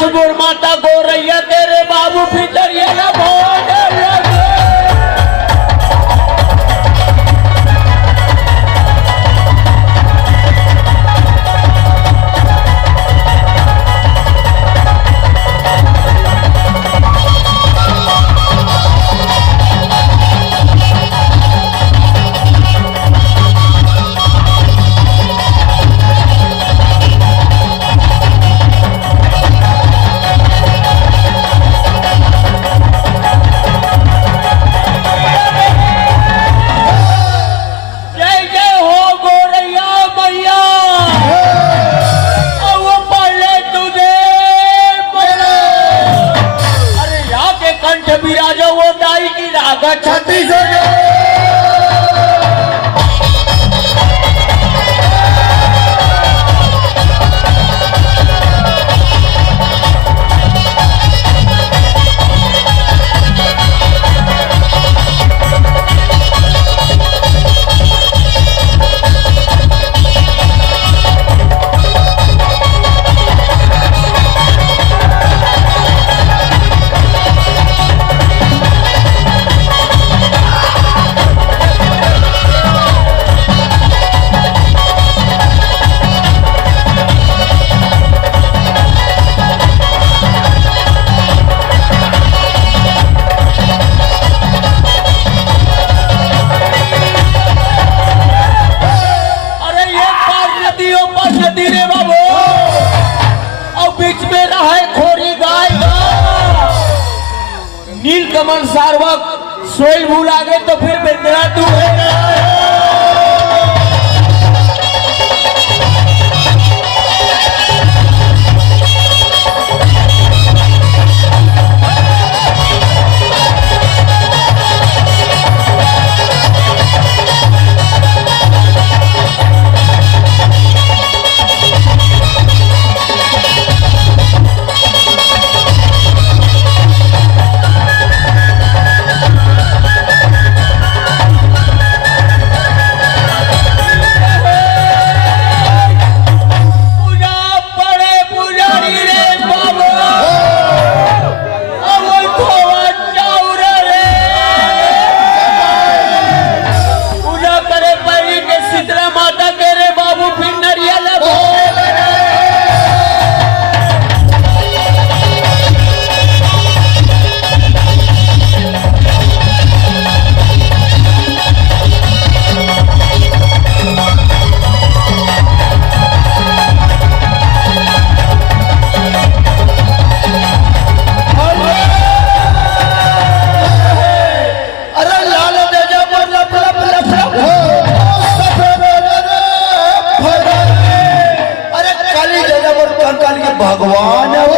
गोर माता गोरैया तेरे बाबू भीतर ये ना भोज लगे। नीलकमल सार्वक सोयल भूला गए तो फिर बेदरा तू है। भगवान है वो।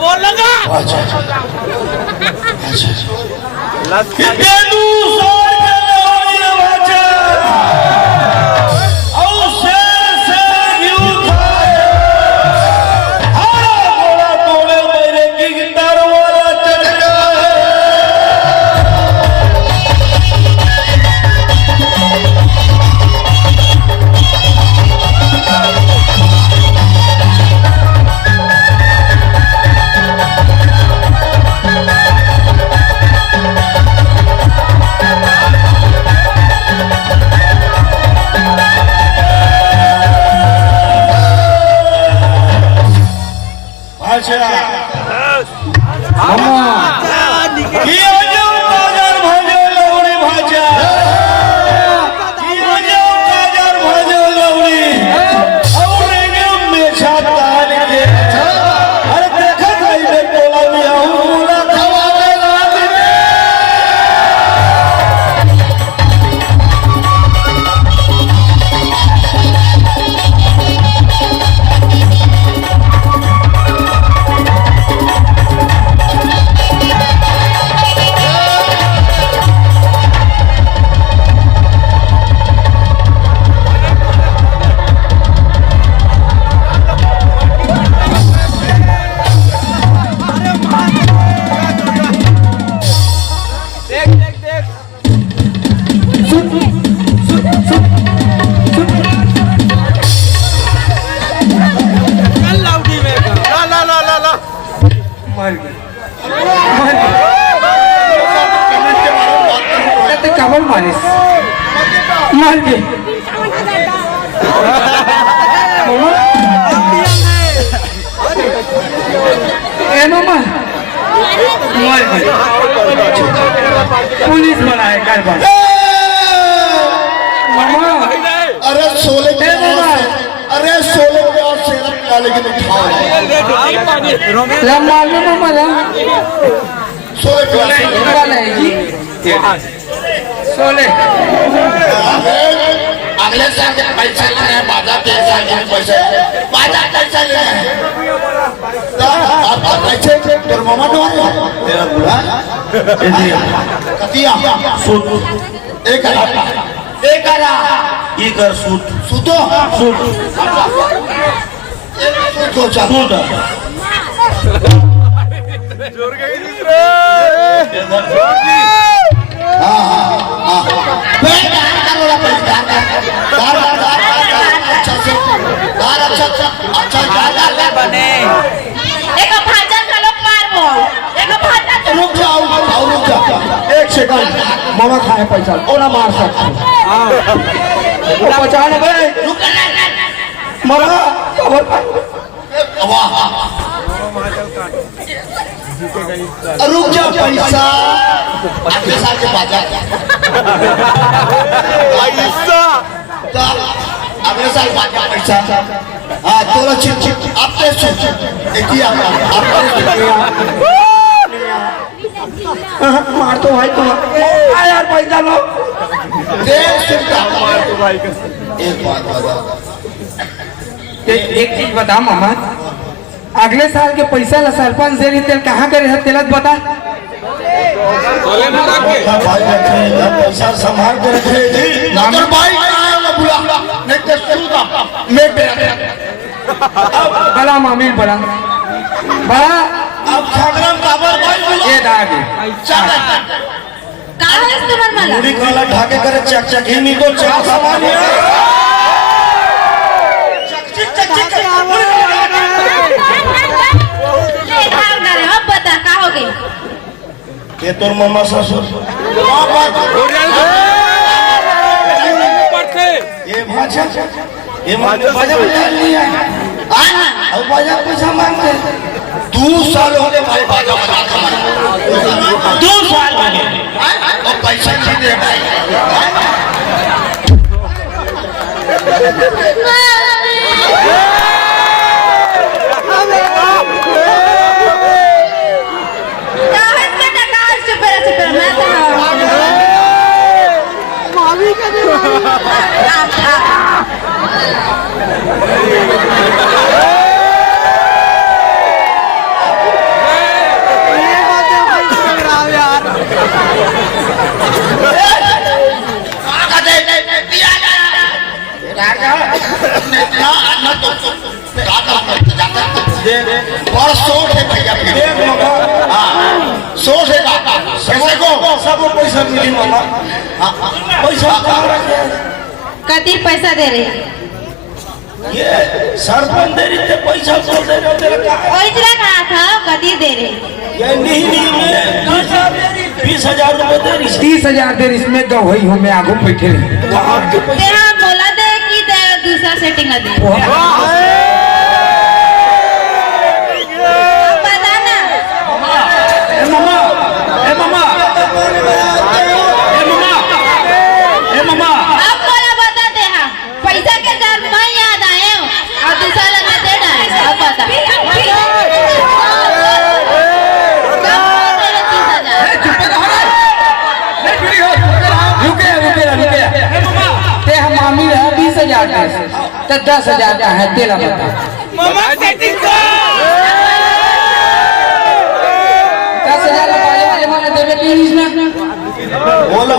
बोल लगा कमल मानिस मार के मामा पुलिस बनाए कारबार मामा। अरे 16 के और शेर निकाले के उठाओ मालूम है मला 16 के वाला है जी 16 अगले साल के पैसा लेना है बाजार के साल के पैसे बाजार पैसा लेना है आप कैसे तेरे मामा तो तेरा बुला कतिया सूट एक आरा ये कर सूट सूतो सूट सूट सूट जोर गई दूसरे हाँ अच्छा बने एक भाजा चलो पार वो एक भाजा रुक जाओ एक सेकंड मामा खाए पैसा ओ ना मार सकते वो बचान भाई मामा रुक जा पैसा अगले साल के बाजार अगले साल बाजार पैसा हाँ तोला चिप आपने सुन मार तो भाई तुम यार पैसा लो मार तो भाई एक बात बता एक चीज बता मामा अगले साल के पैसा ला सरपंच दे रही तेल कहाँ करे है तेलत बता पैसा संभाल के रखे नगर भाई बुला नहीं तो सुनता मैं बड़ा मामी बड़ा बड़ा अब खागरम काबर भाई बुला ये दागे चाटा कहाँ है तुम्हार माला पूरी काला ढाके करे चक चक ही नहीं तो चक सामान है अब बता कहाँ हो गई ये तोर मामा ससुर ये भाषा ये बाजा नहीं है अब बाजा पैसा मांगते 2 साल हो गए भाई बाजा बजाता 2 साल हो गए अब पैसा नहीं दे भाई सोच है भैया सोच है सबको पैसा मिली मामा पैसा कति पैसा दे रहे ये सरपंच दे रही थे पैसा तो दे रहे तेरा क्या ओइतरा कहा था कति दे रहे ये नहीं 20,000 रुपए दे रही 30,000 देर इसमें गवई हो मैं आगू बैठे रही तेरा बोला दे कि दूसरा सेटिंग दे पैसा के दर मैं याद आए और दूसरा लगने दे डाले अब बता ते हम मामी रहा 20,000 का तो 10,000 का है तेरा बता 10,000 वाले माने देवे 30 में बोलो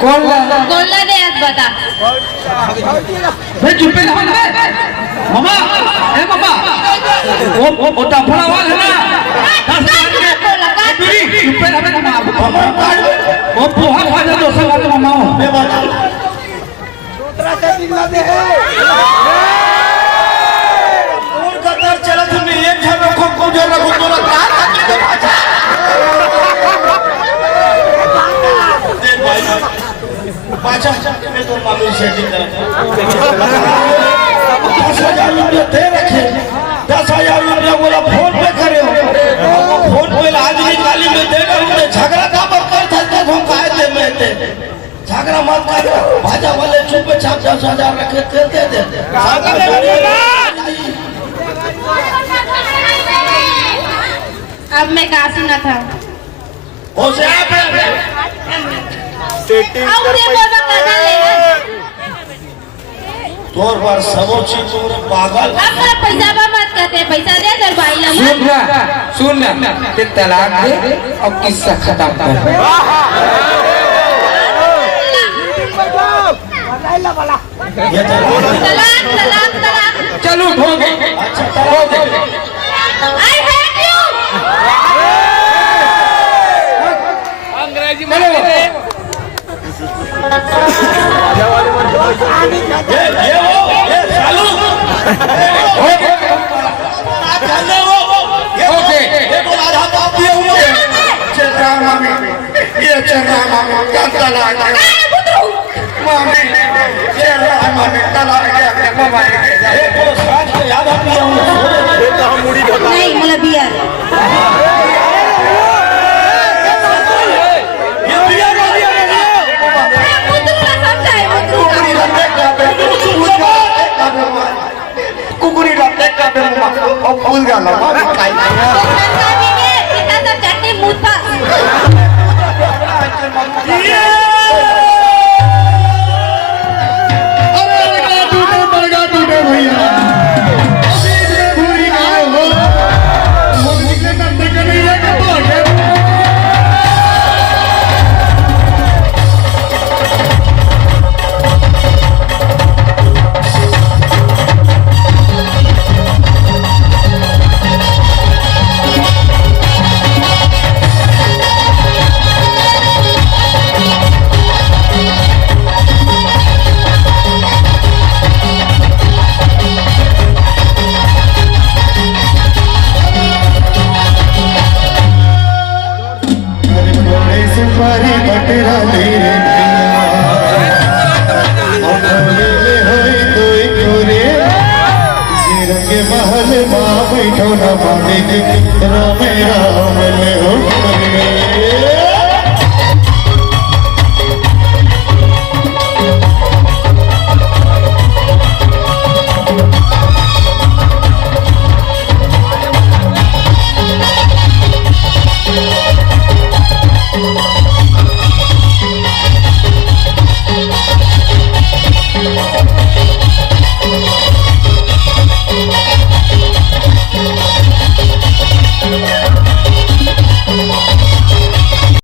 कौन ला बोलना दे अब बता भाई चुप रहो मामा ए मामा वो टफड़ा वाला है ना चुप रहो मामा वो पोहा खा जा दोस्त का तो मामा मैं बता कौन कतर चला तुमने एक जगह को जो रखो तो सेटिंग करा 10,000 रुपया दे रखे 10,000 रुपया बोला फोन पे करे फोन पे आज निकाली में दे रहे झगड़ा का बकर था हम काहे दे में थे झगड़ा मत कर भाजा वाले चुप चाप 10,000 रखे दे दे अब मैं कहा सुना था उसे आप सेटिंग कर तोर पर सबो चीज तोर पागल अब मेरा पैसा बा मत कहते पैसा दे दर भाई ला सुन ना ते तलाक दे और किस्सा खत्म कर ये तलाक तलाक तलाक चलो ठोके अच्छा ठोके आई हेट यू अंग्रेजी में ये सालू ओके ये तो आधा बाप ये हुआ चेहरा मामी ये चेहरा मामी कांता लगा मामी चेहरा मामी तला गया मोबाइल ये तो साथ में याद आती है ये तो हम मुड़ी धर नहीं मला बियर ये बिया मुद्दू का समझाए मुद्दू कुकुरी रखते का बे ओ फूल गला मामी काई इतना सब चटनी मुंह पर महल माँ बैठो न मालिक राम राम ले हो